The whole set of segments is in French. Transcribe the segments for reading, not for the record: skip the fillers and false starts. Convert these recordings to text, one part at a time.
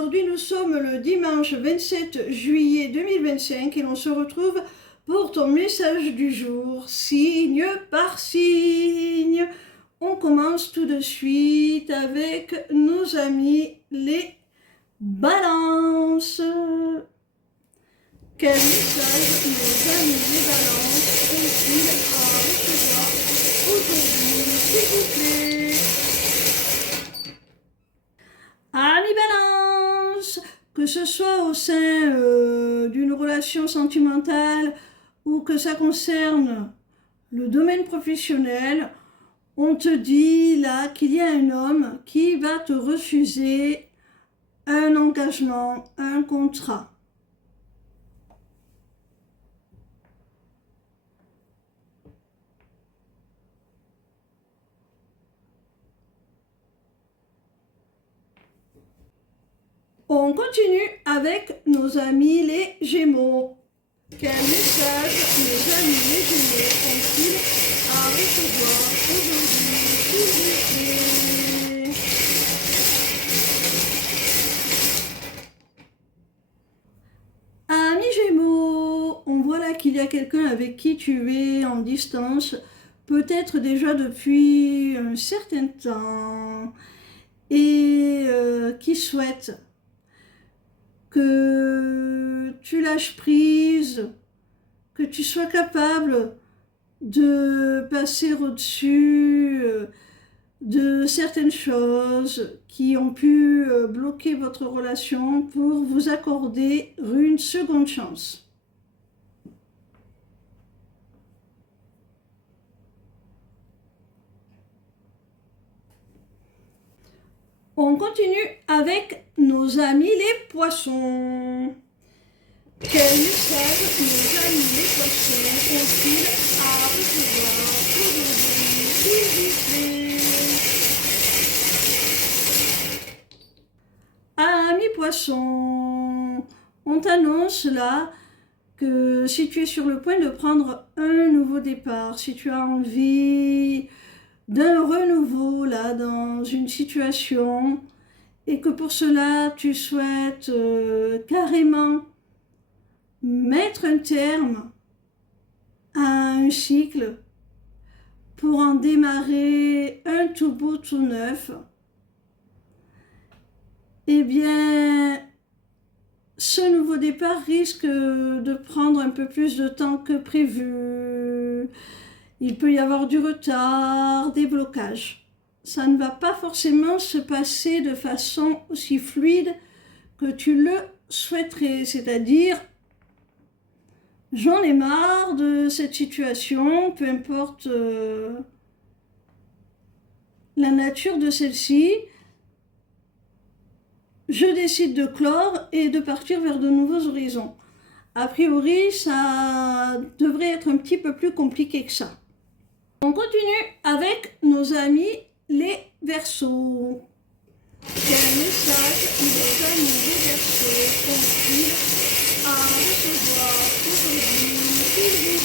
Aujourd'hui, nous sommes le dimanche 27 juillet 2025 et l'on se retrouve pour ton message du jour, signe par signe. On commence tout de suite avec nos amis les balances. Quel message nos amis les balances ont-ils à recevoir aujourd'hui, s'il vous plaît? Amis balance, que ce soit au sein d'une relation sentimentale ou que ça concerne le domaine professionnel, on te dit là qu'il y a un homme qui va te refuser un engagement, un contrat. On continue avec nos amis les Gémeaux. Quel message nos amis les Gémeaux ont-ils à recevoir aujourd'hui, s'il vous plaît? Amis Gémeaux, on voit là qu'il y a quelqu'un avec qui tu es en distance, peut-être déjà depuis un certain temps, et qui souhaite que tu lâches prise, que tu sois capable de passer au-dessus de certaines choses qui ont pu bloquer votre relation pour vous accorder une seconde chance. On continue avec nos amis les poissons. Quel message nos amis les poissons ont-ils à recevoir aujourd'hui, s'il vous plaît? Amis poissons, on t'annonce là que si tu es sur le point de prendre un nouveau départ, si tu as envie d'un renouveau là dans une situation et que pour cela tu souhaites carrément mettre un terme à un cycle pour en démarrer un tout beau, tout neuf, eh bien ce nouveau départ risque de prendre un peu plus de temps que prévu. Il peut y avoir du retard, des blocages. Ça ne va pas forcément se passer de façon aussi fluide que tu le souhaiterais. C'est-à-dire, j'en ai marre de cette situation, peu importe la nature de celle-ci. Je décide de clore et de partir vers de nouveaux horizons. A priori, ça devrait être un petit peu plus compliqué que ça. On continue avec nos amis les Verseaux. Quel message nos amis les Verseaux ont-ils à recevoir aujourd'hui, s'il vous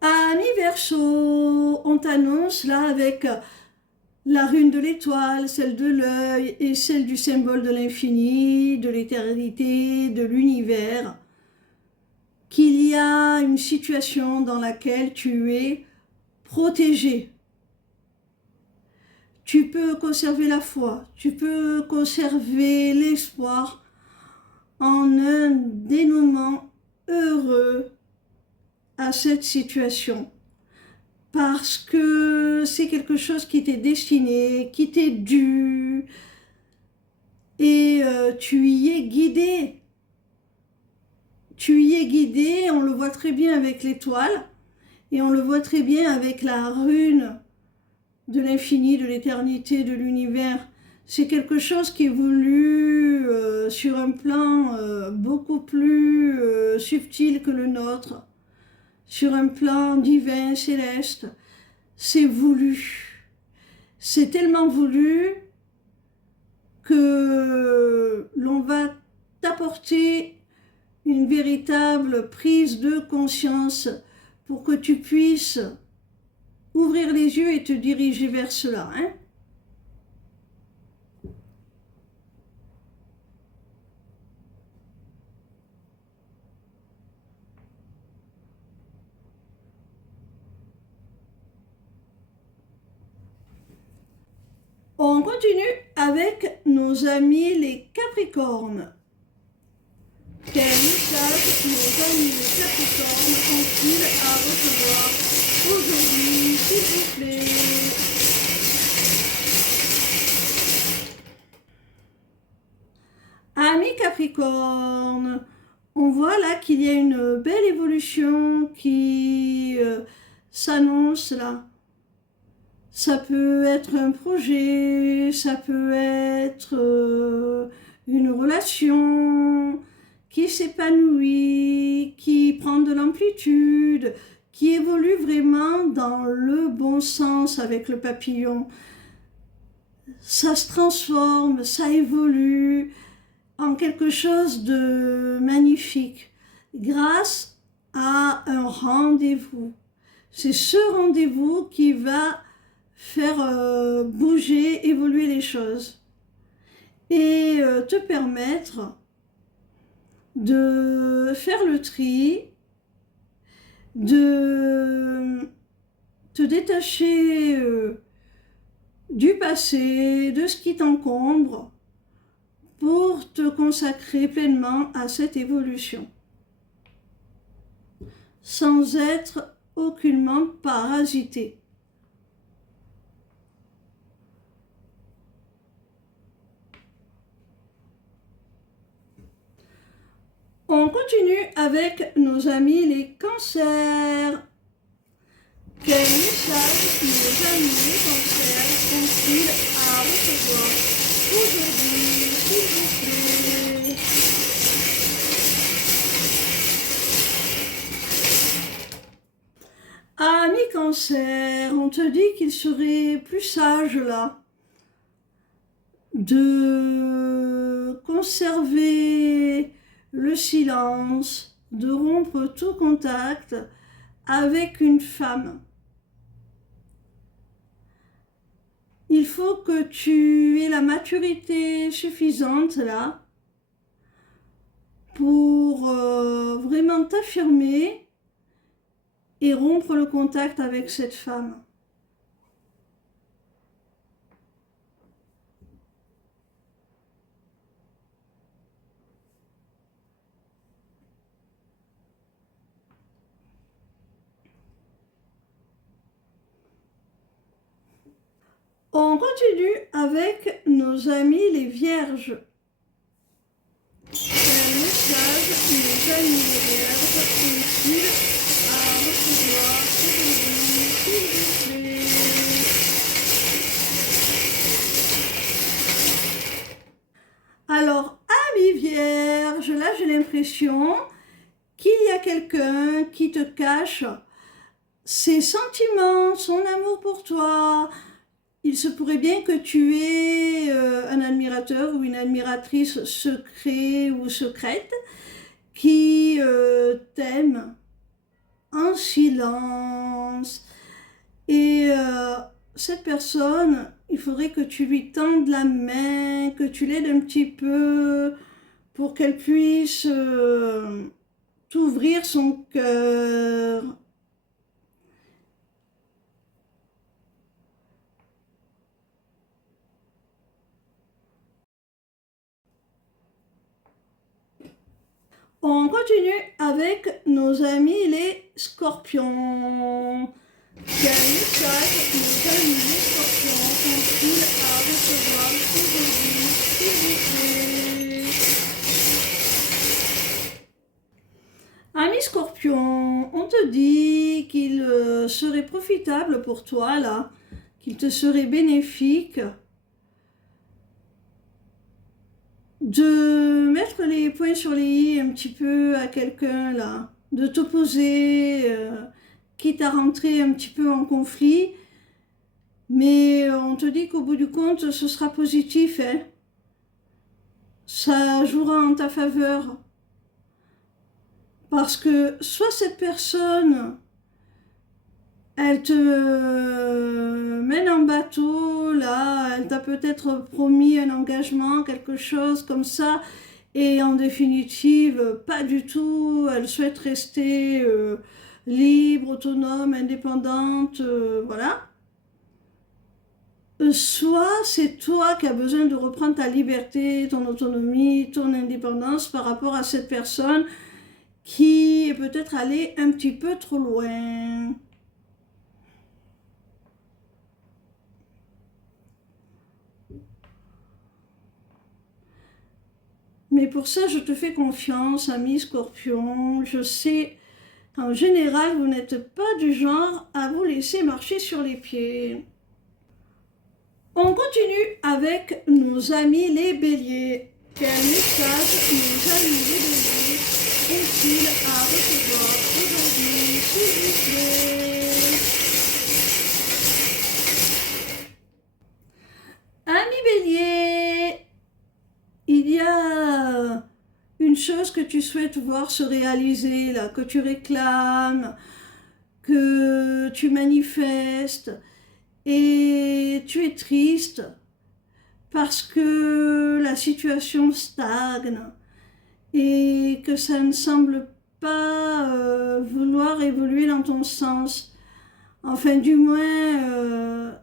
plaît? Amis Verseaux, on t'annonce là avec la rune de l'étoile, celle de l'œil et celle du symbole de l'infini, de l'éternité, de l'univers, qu'il y a une situation dans laquelle tu es protégé. Tu peux conserver la foi, tu peux conserver l'espoir en un dénouement heureux à cette situation. Parce que c'est quelque chose qui t'est destiné, qui t'est dû, et tu y es guidé. Tu y es guidé, on le voit très bien avec l'étoile, et on le voit très bien avec la rune de l'infini, de l'éternité, de l'univers. C'est quelque chose qui est voulu sur un plan beaucoup plus subtil que le nôtre, sur un plan divin, céleste. C'est voulu. C'est tellement voulu que l'on va t'apporter une véritable prise de conscience pour que tu puisses ouvrir les yeux et te diriger vers cela. continue avec nos amis les Capricornes. Quel message nos amis les Capricornes ont-ils à recevoir aujourd'hui, s'il vous plaît? Amis Capricorne, on voit là qu'il y a une belle évolution qui s'annonce là. Ça peut être un projet, ça peut être une relation qui s'épanouit, qui prend de l'amplitude, qui évolue vraiment dans le bon sens avec le papillon. Ça se transforme, ça évolue en quelque chose de magnifique grâce à un rendez-vous. C'est ce rendez-vous qui va faire bouger, évoluer les choses et te permettre de faire le tri, de te détacher du passé, de ce qui t'encombre, pour te consacrer pleinement à cette évolution, sans être aucunement parasité. On continue avec nos amis les cancers. Quel message nos amis les cancers ont-ils à recevoir aujourd'hui, s'il vous plaît? Ami cancer, on te dit qu'il serait plus sage là de conserver le silence, de rompre tout contact avec une femme. Il faut que tu aies la maturité suffisante là pour vraiment t'affirmer et rompre le contact avec cette femme. On continue avec nos amis les vierges. Quel message nos amis les vierges ont-ils à recevoir aujourd'hui, s'il vous plaît? Alors, amis vierges, là j'ai l'impression qu'il y a quelqu'un qui te cache ses sentiments, son amour pour toi. Il se pourrait bien que tu aies un admirateur ou une admiratrice secret ou secrète qui t'aime en silence. Et cette personne, il faudrait que tu lui tendes la main, que tu l'aides un petit peu pour qu'elle puisse t'ouvrir son cœur. On continue avec nos amis les scorpions. Quel message nos amis les scorpions ont-ils à recevoir aujourd'hui, s'il vous plaît? Amis scorpions, on te dit qu'il serait profitable pour toi là, qu'il te serait bénéfique de mettre les points sur les i un petit peu à quelqu'un là, de t'opposer, quitte à rentrer un petit peu en conflit, mais on te dit qu'au bout du compte, ce sera positif, hein. Ça jouera en ta faveur. Parce que soit cette personne, elle te mène en bateau, là, elle t'a peut-être promis un engagement, quelque chose comme ça, et en définitive, pas du tout, elle souhaite rester libre, autonome, indépendante, voilà. soit c'est toi qui as besoin de reprendre ta liberté, ton autonomie, ton indépendance par rapport à cette personne qui est peut-être allée un petit peu trop loin. Mais pour ça, je te fais confiance, ami Scorpion. Je sais qu'en général, vous n'êtes pas du genre à vous laisser marcher sur les pieds. On continue avec nos amis les béliers. Quel message nos amis les béliers ont-ils à recevoir aujourd'hui, s'il vous plaît? Amis béliers, il y a une chose que tu souhaites voir se réaliser, là, que tu réclames, que tu manifestes, et tu es triste parce que la situation stagne et que ça ne semble pas vouloir évoluer dans ton sens. Enfin, du moins,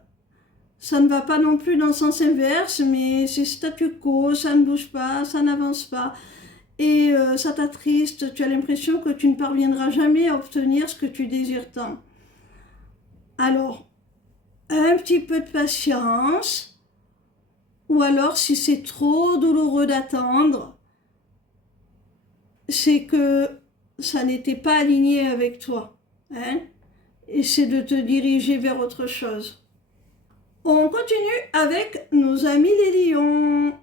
ça ne va pas non plus dans le sens inverse, mais c'est statu quo, ça ne bouge pas, ça n'avance pas. Et ça t'attriste, tu as l'impression que tu ne parviendras jamais à obtenir ce que tu désires tant. Alors, un petit peu de patience, ou alors si c'est trop douloureux d'attendre, c'est que ça n'était pas aligné avec toi, hein? Et c'est de te diriger vers autre chose. On continue avec nos amis les lions.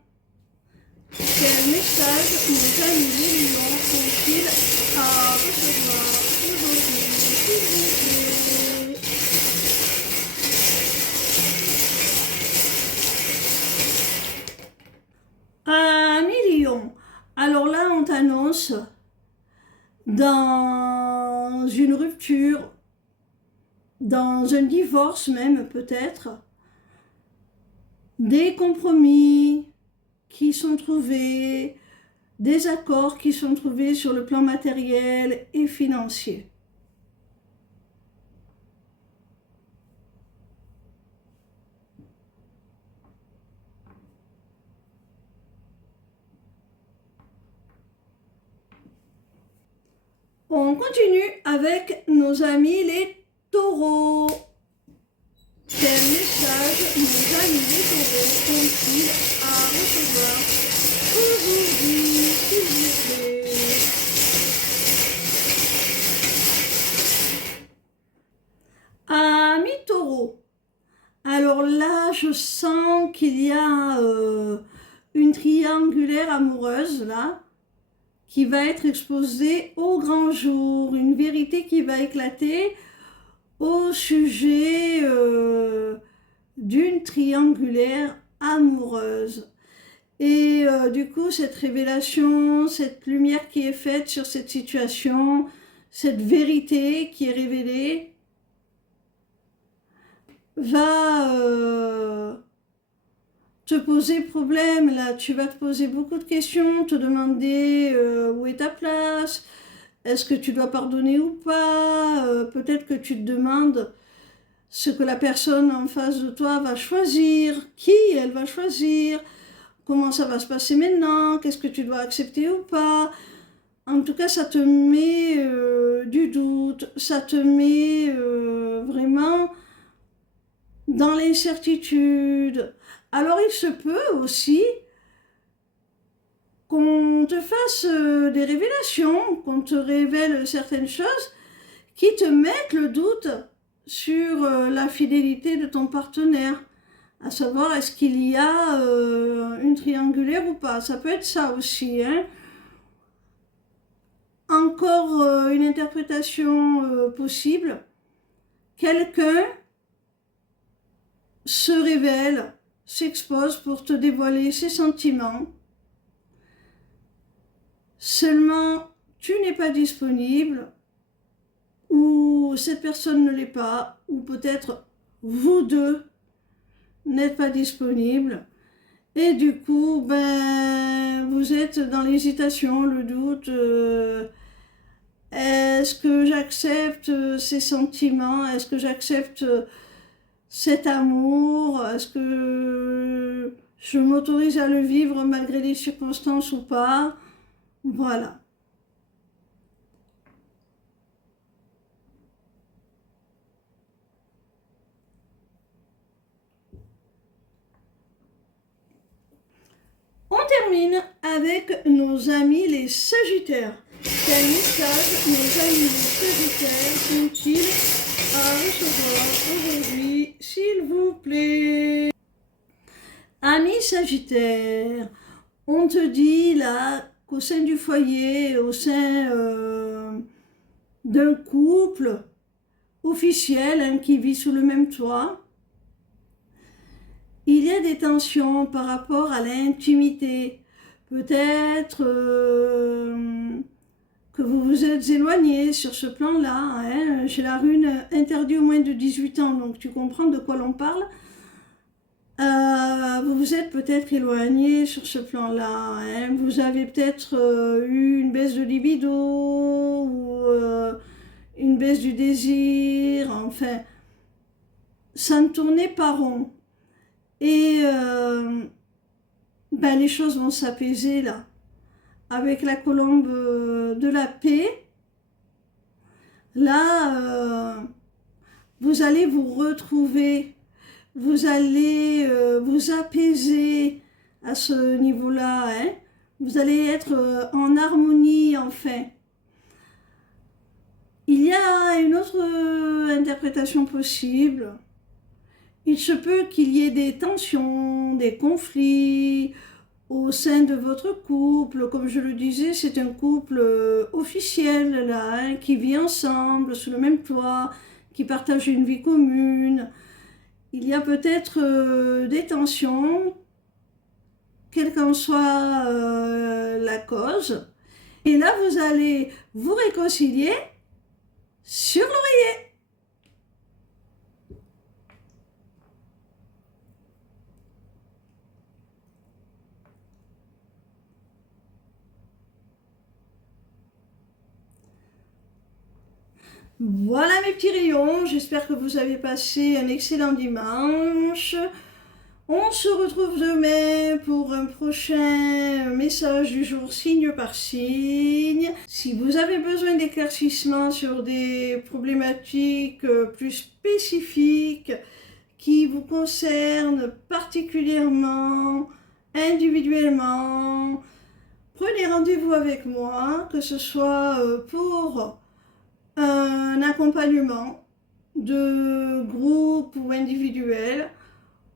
Quel message nos amis les lions ont-ils à recevoir aujourd'hui, s'il vous plaît? Amis lions, alors là on t'annonce dans une rupture, dans un divorce même peut-être, des compromis qui sont trouvés, des accords qui sont trouvés sur le plan matériel et financier. On continue avec nos amis les taureaux. Quel message nos amis les taureaux ont-ils à recevoir aujourd'hui, s'il vous plaît? Amis taureaux, alors là je sens qu'il y a une triangulaire amoureuse là, qui va être exposée au grand jour, une vérité qui va éclater au sujet d'une triangulaire amoureuse. Et du coup, cette révélation, cette lumière qui est faite sur cette situation, cette vérité qui est révélée, va te poser problème. Là, tu vas te poser beaucoup de questions, te demander où est ta place, est-ce que tu dois pardonner ou pas, peut-être que tu te demandes ce que la personne en face de toi va choisir, qui elle va choisir, comment ça va se passer maintenant, qu'est-ce que tu dois accepter ou pas. En tout cas, ça te met du doute, ça te met vraiment dans l'incertitude. Alors il se peut aussi qu'on te fasse des révélations, qu'on te révèle certaines choses qui te mettent le doute sur la fidélité de ton partenaire, à savoir est-ce qu'il y a une triangulaire ou pas. Ça peut être ça aussi, hein. Encore une interprétation possible. Quelqu'un se révèle, s'expose pour te dévoiler ses sentiments. Seulement, tu n'es pas disponible, ou cette personne ne l'est pas, ou peut-être vous deux n'êtes pas disponibles. Et du coup, vous êtes dans l'hésitation, le doute. Est-ce que j'accepte ces sentiments? Est-ce que j'accepte cet amour? Est-ce que je m'autorise à le vivre malgré les circonstances ou pas? Voilà. On termine avec nos amis les Sagittaires. Quel message nos amis les Sagittaires ont-ils à recevoir aujourd'hui, s'il vous plaît? Amis Sagittaires, on te dit là qu'au sein du foyer, au sein d'un couple officiel hein, qui vit sous le même toit, il y a des tensions par rapport à l'intimité. Peut-être que vous vous êtes éloigné sur ce plan-là. Hein. J'ai la rune interdit aux moins de 18 ans, donc tu comprends de quoi l'on parle. Vous vous êtes peut-être éloigné sur ce plan-là. Hein. Vous avez peut-être eu une baisse de libido ou une baisse du désir. Enfin, ça ne tournait pas rond. Et ben, les choses vont s'apaiser là. Avec la colombe de la paix, là, vous allez vous retrouver, vous allez vous apaiser à ce niveau-là. Hein. Vous allez être en harmonie enfin. Il y a une autre interprétation possible. Il se peut qu'il y ait des tensions, des conflits au sein de votre couple. Comme je le disais, c'est un couple officiel là, hein, qui vit ensemble sous le même toit, qui partage une vie commune. Il y a peut-être des tensions, quelle qu'en soit la cause. Et là, vous allez vous réconcilier sur l'oreiller. Voilà mes petits rayons, j'espère que vous avez passé un excellent dimanche. On se retrouve demain pour un prochain message du jour signe par signe. Si vous avez besoin d'éclaircissements sur des problématiques plus spécifiques qui vous concernent particulièrement, individuellement, prenez rendez-vous avec moi, que ce soit pour un accompagnement de groupe ou individuel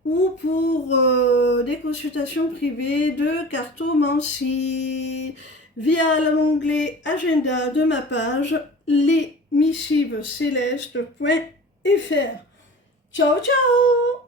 ou pour des consultations privées de cartomancie via l'onglet agenda de ma page lesmissivescélestes.fr. Ciao ciao!